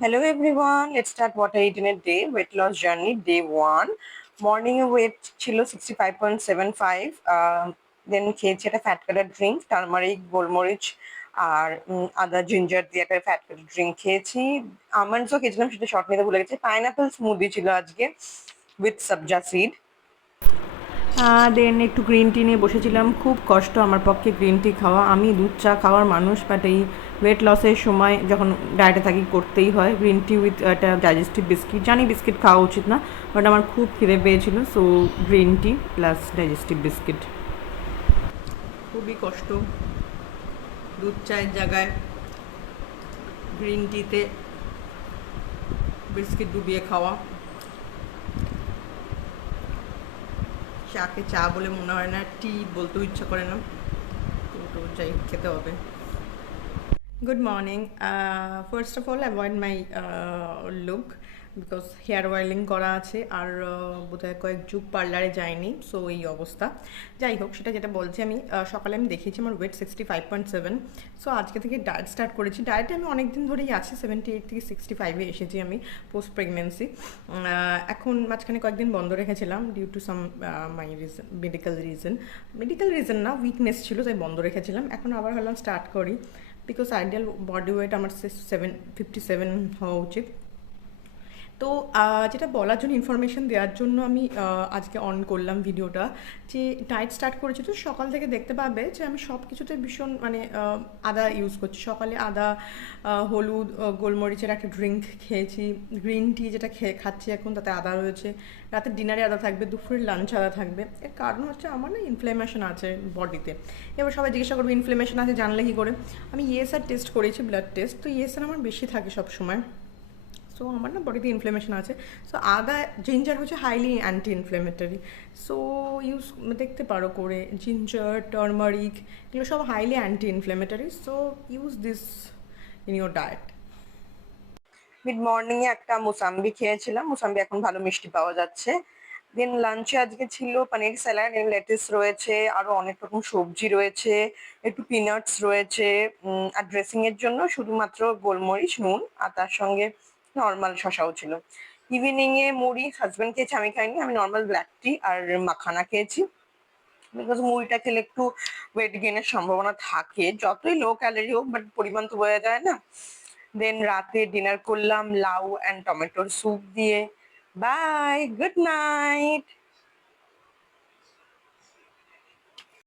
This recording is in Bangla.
Hello everyone, let's start what I eat in a day. Weight loss journey, day 1. Morning A weight ছিল 65.75. দেন খেয়েছি একটা ফ্যাট কাটার ড্রিঙ্ক, টার্মারিক, গোলমরিচ আর আদা জিঞ্জার দিয়ে একটা ফ্যাট কাটার ড্রিঙ্ক খেয়েছি। আমন্ডসও খেয়েছিলাম, সেটা শর্ট নিতে ভুলে গেছি। পাইনাপেল স্মুদি ছিল আজকে উইথ সবজা সিড। দেন একটু গ্রিন টি নিয়ে বসেছিলাম। খুব কষ্ট আমার পক্ষে গ্রিন টি খাওয়া। আমি দুধ চা খাওয়ার মানুষ, বাট এই ওয়েট লসের সময় যখন ডায়েটে থাকি করতেই হয়। গ্রিন টি উইথ একটা ডাইজেস্টিভ বিস্কিট, জানি বিস্কিট খাওয়া উচিত না, বাট আমার খুব খিদে পেয়েছিল, so green tea plus digestive biscuit. খুবই কষ্ট দুধ চায়ের জায়গায় গ্রিন টিতে বিস্কিট ডুবিয়ে খাওয়া। চাকে চা বলে মনে হয় না, টি বলতেও ইচ্ছা করে না, কিন্তু যাই খেতে হবে। Good morning. First of all, avoid my look because hair oiling করা আছে আর বোধহয় কয়েক যুগ পার্লারে যায়নি, সো এই অবস্থা। যাই হোক, সেটা যেটা বলছি আমি, সকালে আমি দেখিয়েছি আমার ওয়েট 65.7। সো আজকে থেকে ডায়েট স্টার্ট করেছি। ডায়েটে আমি অনেক দিন ধরেই আছি, 78 থেকে 65-এ এসেছি আমি পোস্ট প্রেগনেন্সি। এখন মাঝখানে কয়েকদিন বন্ধ রেখেছিলাম due to some my reason, medical reason না, উইকনেস ছিল, তাই বন্ধ রেখেছিলাম। এখন আবার হলাম স্টার্ট করি, বিকজ আইডিয়াল বডি ওয়েট আমার 57 হওয়া উচিত। তো যেটা বলার জন্য, ইনফরমেশন দেওয়ার জন্য আমি আজকে অন করলাম ভিডিওটা, যে ডায়েট স্টার্ট করেছি। তো সকাল থেকে দেখতে পাবে যে আমি সব কিছুতে ভীষণ মানে আদা ইউজ করছি। সকালে আদা, হলুদ, গোলমরিচের একটা ড্রিঙ্ক খেয়েছি। গ্রিন টি যেটা খাচ্ছি এখন, তাতে আদা রয়েছে। রাতের ডিনারে আদা থাকবে, দুপুরের লাঞ্চ আদা থাকবে। এর কারণ হচ্ছে আমার না ইনফ্লেমেশন আছে বডিতে। এবার সবাই জিজ্ঞাসা করবে ইনফ্লেমেশন আছে জানলে কী করে। আমি ইএসআর টেস্ট করেছি, ব্লাড টেস্ট, তো ইএসআর আমার বেশি থাকে সবসময়। সো আমার না বডিতে ইনফ্লেমেশন আছে। সো আদা, জিঞ্জার হচ্ছে highly anti inflammatory. So use দেখতে পারো করে, জিঞ্জার, টার্মারিক, এগুলো সব highly anti inflammatory. So use this in your diet. Mid morning এ একটা মুসাম্বি খেয়েছিলাম, মুসাম্বি এখন ভালো মিষ্টি পাওয়া যাচ্ছে। দেন লাঞ্চে আজকে ছিল পনির স্যালাড, লেটুস রয়েছে, আরো অনেক রকম সবজি রয়েছে, একটু পিনাটস রয়েছে। আর ড্রেসিং এর জন্য শুধুমাত্র গোলমরিচ, নুন, আর তার সঙ্গে নর্মাল শসাও ছিল। ইভিনিং এ মুড়ি হাজবেন্ড খেয়েছে, আমি খাইনি। আমি নর্মাল ব্ল্যাক টি আর মাখানা খেয়েছি, বিকজ মুড়িটা খেলে একটু ওয়েট গেইনের সম্ভাবনা থাকে, যতই লো ক্যালোরি হোক, বাট পরিমাণ তো বোঝা যায় না। দেন রাতে ডিনার করলাম লাউ অ্যান্ড টমেটোর স্যুপ দিয়ে। Bye, good night.